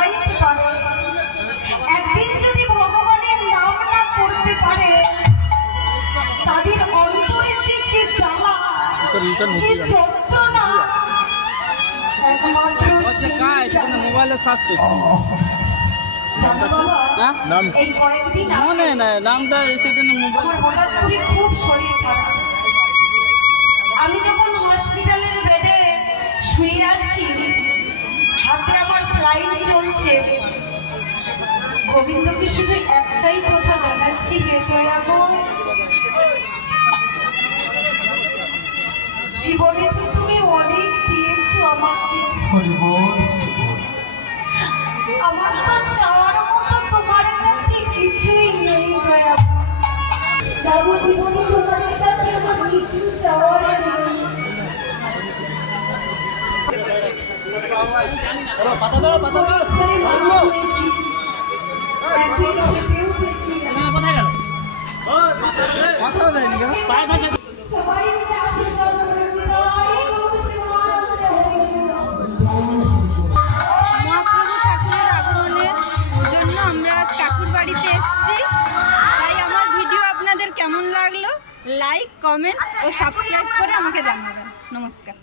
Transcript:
বাঁচাইতে পারে। একদিন যদি ভগবানের নাম না করতে পারে, তাদের অন্তরে যে কি জ্বালা, কি যন্ত্রণা, একমাত্র মোবাইলে সার্চ করছি এই কয়েকদিন মনে নাই নামটা সেজন্য মোবাইল হঠাৎ করে খুব শরীর খারাপ। আমি যখন হসপিটালের বেডে শুয়ে আছি, হাতে আমার স্লাইন চলছে, গোবিন্দকে শুধু একটাই কথা জানাচ্ছি, জীবনে তো তুমি অনেক দিয়েছো আমাকে, আমার তো চাওয়ার মতো তোমার কাছে কিছুই নেই দয়া। জীবনে তোমার কাছে আমার কিছু চাওয়ার নেই। কেমন লাগলো লাইক কমেন্ট ও সাবস্ক্রাইব করে আমাকে জানাবেন। নমস্কার।